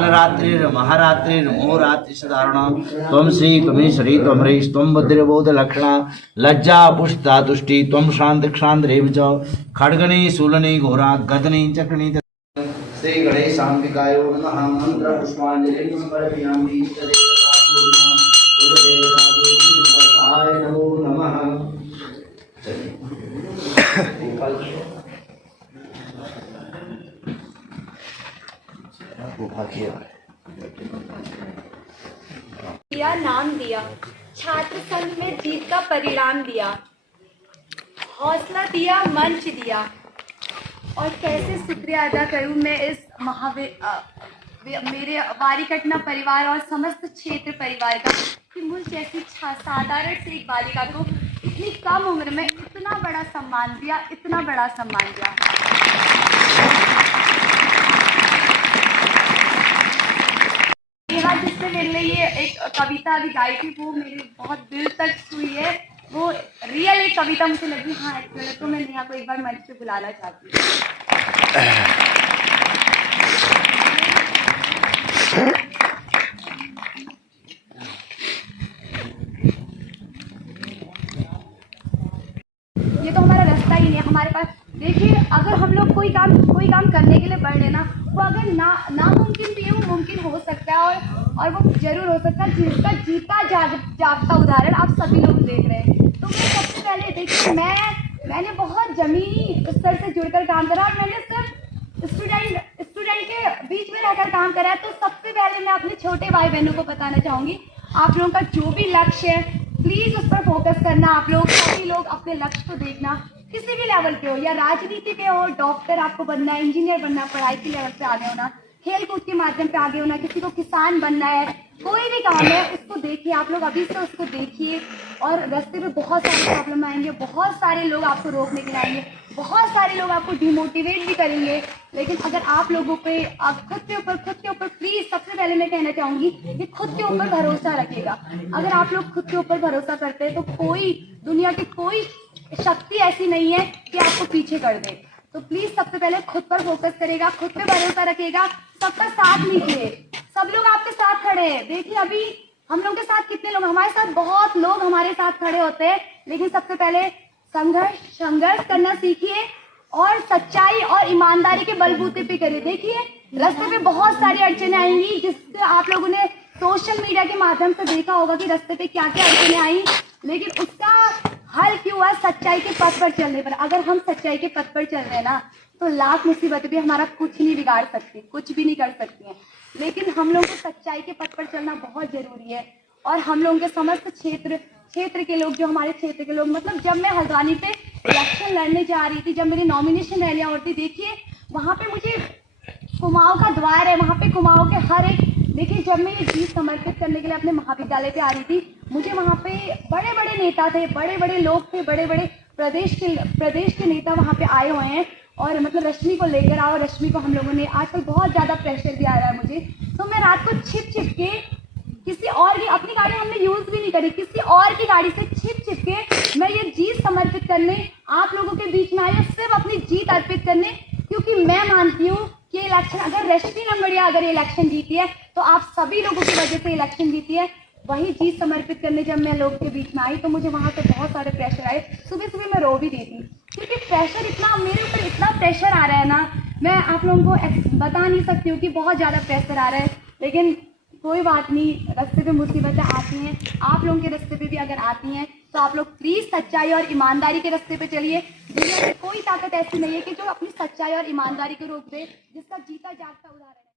कालरात्रिर्महारात्रिर्मोहरात्रिशदारुणा त्वं श्री त्वमीश्वरी त्वं ह्रीं त्वं बुद्धिर्बोधलक्षणा लज्जा पुष्टा तुष्टि त्वं शांत क्षांतरेव च खड्गने शूलने घोरा गदने चक्रने श्री गणेशाम्बिकाय नमः मंत्र पुष्पांजलि समर्पयामि कुलदेवताय नमो नमः। दिया नाम दिया, छात्र संघ में जीत का परिणाम दिया, हौसला दिया, मंच दिया। और कैसे शुक्रिया अदा करूं मैं इस मेरे वारिकटना परिवार और समस्त क्षेत्र परिवार का कि मुझ जैसी साधारण से एक बालिका को इतनी कम उम्र में इतना बड़ा सम्मान दिया, इतना बड़ा सम्मान दिया। जिससे मेरे लिए ये एक कविता अभी गाई थी वो मेरे बहुत दिल तक छुई है। वो रियल एक कविता मुझे लगी। हाँ एक्चुअली तो मैं नेहा को एक बार मंच पे बुलाना चाहती हूँ। ये तो हमारा रास्ता ही नहीं है हमारे पास। देखिए अगर हम लोग कोई काम करने के लिए बढ़ लेना वो अगर नामुमकिन भी है वो मुमकिन हो सकता है और वो जरूर हो सकता है। जिसका जीता जागता उदाहरण आप सभी लोग देख रहे हैं। तो मैं सबसे पहले देखिए मैंने बहुत जमीनी स्तर से जुड़कर काम करा और मैंने सिर्फ स्टूडेंट के बीच में रहकर काम करा है। तो सबसे पहले मैं अपने छोटे भाई बहनों को बताना चाहूँगी आप लोगों का जो भी लक्ष्य है प्लीज़ उस पर फोकस करना। आप लोग सभी लोग अपने लक्ष्य को देखना, किसी भी लेवल के हो या राजनीति के हो, डॉक्टर आपको बनना है, इंजीनियर बनना, पढ़ाई के लेवल पे आगे होना, खेल कूद के माध्यम पे आगे होना, किसी को किसान बनना है, कोई भी काम है उसको देखिए। आप लोग अभी से उसको देखिए और रास्ते में बहुत सारी प्रॉब्लम आएंगे, बहुत सारे लोग आपको रोकने के लिए आएंगे, बहुत सारे लोग आपको डिमोटिवेट भी करेंगे। लेकिन अगर आप लोगों पे खुद के ऊपर प्लीज सबसे पहले मैं कहना चाहूंगी कि खुद के ऊपर भरोसा रखिएगा। अगर आप लोग खुद के ऊपर भरोसा करते हैं तो कोई दुनिया की कोई शक्ति ऐसी नहीं है कि आपको पीछे कर दे। तो प्लीज सबसे पहले खुद पर फोकस करेगा, खुद पे भरोसा रखेगा, सबका साथ लीजिए। सब लोग आपके साथ खड़े हैं। देखिए अभी हम लोग के साथ कितने लोग, हमारे साथ बहुत लोग हमारे साथ खड़े होते हैं। लेकिन सबसे पहले संघर्ष करना सीखिए और सच्चाई और ईमानदारी के बलबूते पे करिए। देखिए रास्ते पे बहुत सारी अड़चने आएंगी जिससे आप लोगों ने सोशल मीडिया के माध्यम से देखा होगा कि रास्ते पे क्या क्या अड़चने आई, लेकिन उसका हल क्यों हुआ? सच्चाई के पथ पर चलने पर। अगर हम सच्चाई के पथ पर चल रहे हैं ना तो लाख मुसीबतें भी हमारा कुछ नहीं बिगाड़ सकती, कुछ भी नहीं कर सकती हैं। लेकिन हम लोगों को सच्चाई के पथ पर चलना बहुत जरूरी है। और हम लोगों के समस्त क्षेत्र के लोग, जो हमारे क्षेत्र के लोग, मतलब जब मैं हल्द्वानी पे इलेक्शन लड़ने जा रही थी, जब मेरी नॉमिनेशन रैलियां होती, देखिए वहाँ पे मुझे कुमाऊं का द्वार है, वहाँ पे कुमाऊं के हर एक, देखिए जब मैं ये जीत समर्पित करने के लिए अपने महाविद्यालय पे आ रही थी, मुझे वहाँ पे बड़े बड़े नेता थे, बड़े बड़े लोग थे, बड़े बड़े प्रदेश के नेता वहाँ पे आए हुए हैं और मतलब रश्मि को लेकर आओ। रश्मि को हम लोगों ने आजकल बहुत ज़्यादा प्रेशर भी आ रहा है मुझे, तो मैं रात को छिप के किसी और की, अपनी गाड़ी हमने यूज भी नहीं करी, किसी और की गाड़ी से छिप के मैं ये जीत समर्पित करने आप लोगों के बीच में आई हूँ, सिर्फ अपनी जीत अर्पित करने। क्योंकि मैं मानती हूँ कि इलेक्शन, अगर रश्मि रंगड़िया अगर इलेक्शन जीती है तो आप सभी लोगों की वजह से इलेक्शन जीती है। वही जीत समर्पित करने जब मैं लोगों के बीच में आई तो मुझे वहाँ पे बहुत सारे प्रेशर आए। सुबह मैं रो भी दी थी क्योंकि प्रेशर इतना, मेरे ऊपर इतना प्रेशर आ रहा है ना, मैं आप लोगों को बता नहीं सकती हूँ कि बहुत ज़्यादा प्रेशर आ रहा है। लेकिन कोई बात नहीं, रास्ते पे मुसीबतें आती हैं, आप लोगों के रास्ते पे भी अगर आती हैं तो आप लोग प्लीज़ सच्चाई और ईमानदारी के रास्ते पे चलिए। दुनिया में कोई ताकत ऐसी नहीं है कि जो अपनी सच्चाई और ईमानदारी को रोक दे, जिसका जीता जागता उदाहरण है।